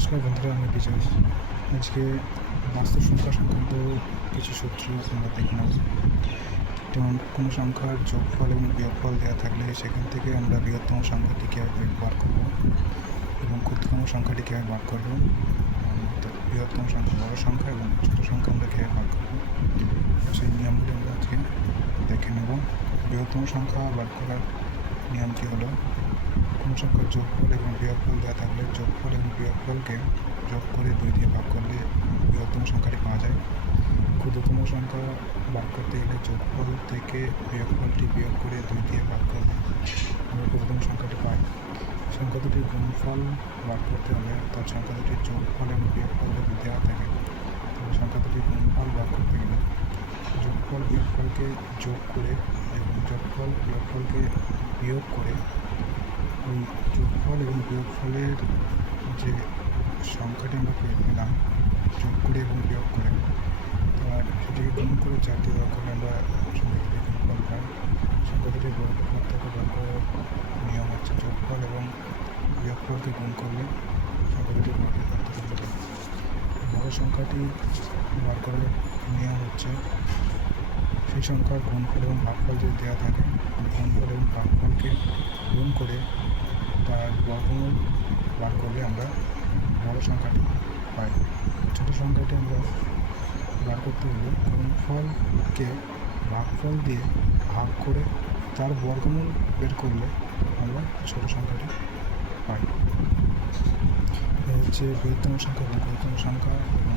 নমস্কার বন্ধুরা, আমি বিজয়। আজকে বাস্তব সংখ্যা সংক্রান্ত কিছু সূত্র আমরা দেখে নেব। যেমন কোনো সংখ্যার যোগফল এবং বিয়োগফল দেওয়া থাকলে সেখান থেকে আমরা বৃহত্তম সংখ্যাটি কীভাবে বার করব এবং ক্ষুদ্রতম সংখ্যাটি কীভাবে বার করব, অর্থাৎ বৃহত্তম সংখ্যা বড় সংখ্যা এবং ছোটো সংখ্যা আমরা কীভাবে বার করব, সেই নিয়মগুলি আমরা আজকে দেখে নেব। বৃহত্তম সংখ্যা বার করার নিয়মটি হলো, কোনো সংখ্যার যোগফল এবং বিয়োগফল দেওয়া থাকলে যোগফল এবং বিয়োগফলকে যোগ করে 2 দিয়ে ভাগ করলে বৃহত্তম সংখ্যাটি পাওয়া যায়। ক্ষুদ্রতম সংখ্যা বার করতে গেলে যোগফল থেকে বিয়োগফলটি বিয়োগ করে 2 দিয়ে ভাগ করলে আমরা ক্ষুদ্রতম সংখ্যাটি পাই। সংখ্যা দুটির গুণফল বার করতে হলে, অর্থাৎ সংখ্যা দুটির যোগফল এবং বিয়োগফল যদি দেওয়া থাকে তাহলে সংখ্যা দুটির গুণফল বার করতে গেলে যোগফল বিয়োগফলকে যোগ করে এবং যোগফল বিয়োগফলকে বিয়োগ করে ওই যোগফল এবং বিয়োগফলের যে সংখ্যাটি আমরা পেলাম যোগ করে এবং বিয়োগ করে, আর সেটিকে গুণ করে 4 দিয়ে ভাগ করলে আমরা সংখ্যা দুটির গুণফল পাই। সংখ্যা দুটির বর্গের পার্থক্য বার করার নিয়ম হচ্ছে যোগফল এবং বিয়োগফলকে গুণ করলে সংখ্যা দুটির বর্গের পার্থক্য পাই। বড় সংখ্যাটি বার করার নিয়ম হচ্ছে, সেই সংখ্যার গুণফল এবং ভাগফল যদি দেওয়া থাকে গুণফল এবং ভাগফলকে গুণ করে তার বর্গমূল বার করলে আমরা বড় সংখ্যাটি পাই। ছোটো সংখ্যাটি আমরা বার করতে হলে গুণফলকে ভাগফল দিয়ে ভাগ করে তার বর্গমূল বের করলে আমরা ছোটো সংখ্যাটি পাই। হচ্ছে বৃহত্তম সংখ্যা এবং ক্ষুদ্রতম সংখ্যা এবং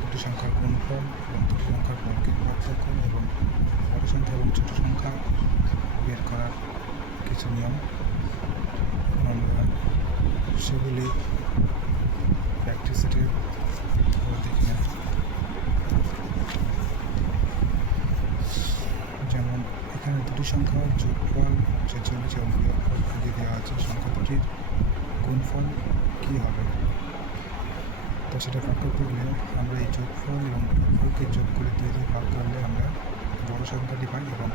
দুটি সংখ্যার গুণফল এবং দুটি সংখ্যার বর্গের পার্থক্য এবং বড় সংখ্যা এবং ছোটো সংখ্যা বের করার কিছু নিয়ম। আমরা সেগুলি প্র্যাকটিস সেটে দেখে নেব। যেমন এখানে দুটি সংখ্যার যোগফল 46 এবং বিয়োগফল দিয়ে দেওয়া আছে, সংখ্যা দুটির গুণফল কী হবে তো সেটা ভাগ করতে গেলে আমরা এই যোগফল এবং বিয়োগফলকে যোগ করে 2 দিয়ে ভাগ করলে আমরা বড় সংখ্যাটি পাই এবং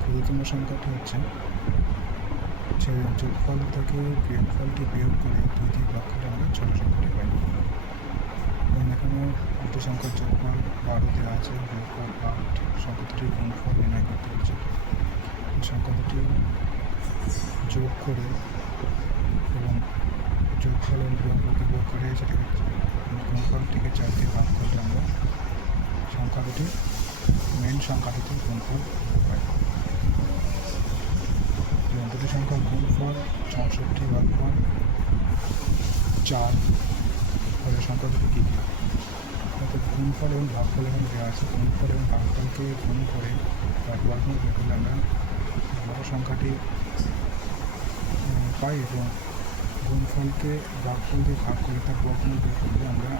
ক্ষুদ্রতম সংখ্যাটি হচ্ছে যে যোগফল থেকে বিয়োগফলটি বিয়োগ করে 2 দিয়ে ভাগ করে আমরা ছোটো সংখ্যাটি পাই। এবং এখানে দুটি সংখ্যার যোগফল 12 দেওয়া আছে, বিয়োগফল 8, সংখ্যা দুটির গুণফল নির্ণয় করতে হচ্ছে। সংখ্যা দুটি যোগ করে এবং যোগফল এবং বিয়োগফলকে বিয়োগ করে সেটাকে গুণফলটিকে 4 দিয়ে ভাগ করলে আমরা সংখ্যা দুটি মেন সংখ্যাটিতে গুণফল পাই। এবং দুটি সংখ্যার গুণফল 64 ভাগফল 4 হলে সংখ্যা দুটি কী কী, অর্থাৎ গুণফল এবং ভাগফল এখানে দেওয়া আছে। গুণফল এবং ভাগফলকে গুণ করে তার বর্গমূল বের করলে আমরা বড় সংখ্যাটি পাই এবং গুণফলকে ভাগফল দিয়ে ভাগ করে তার বর্গমূল বের করলে আমরা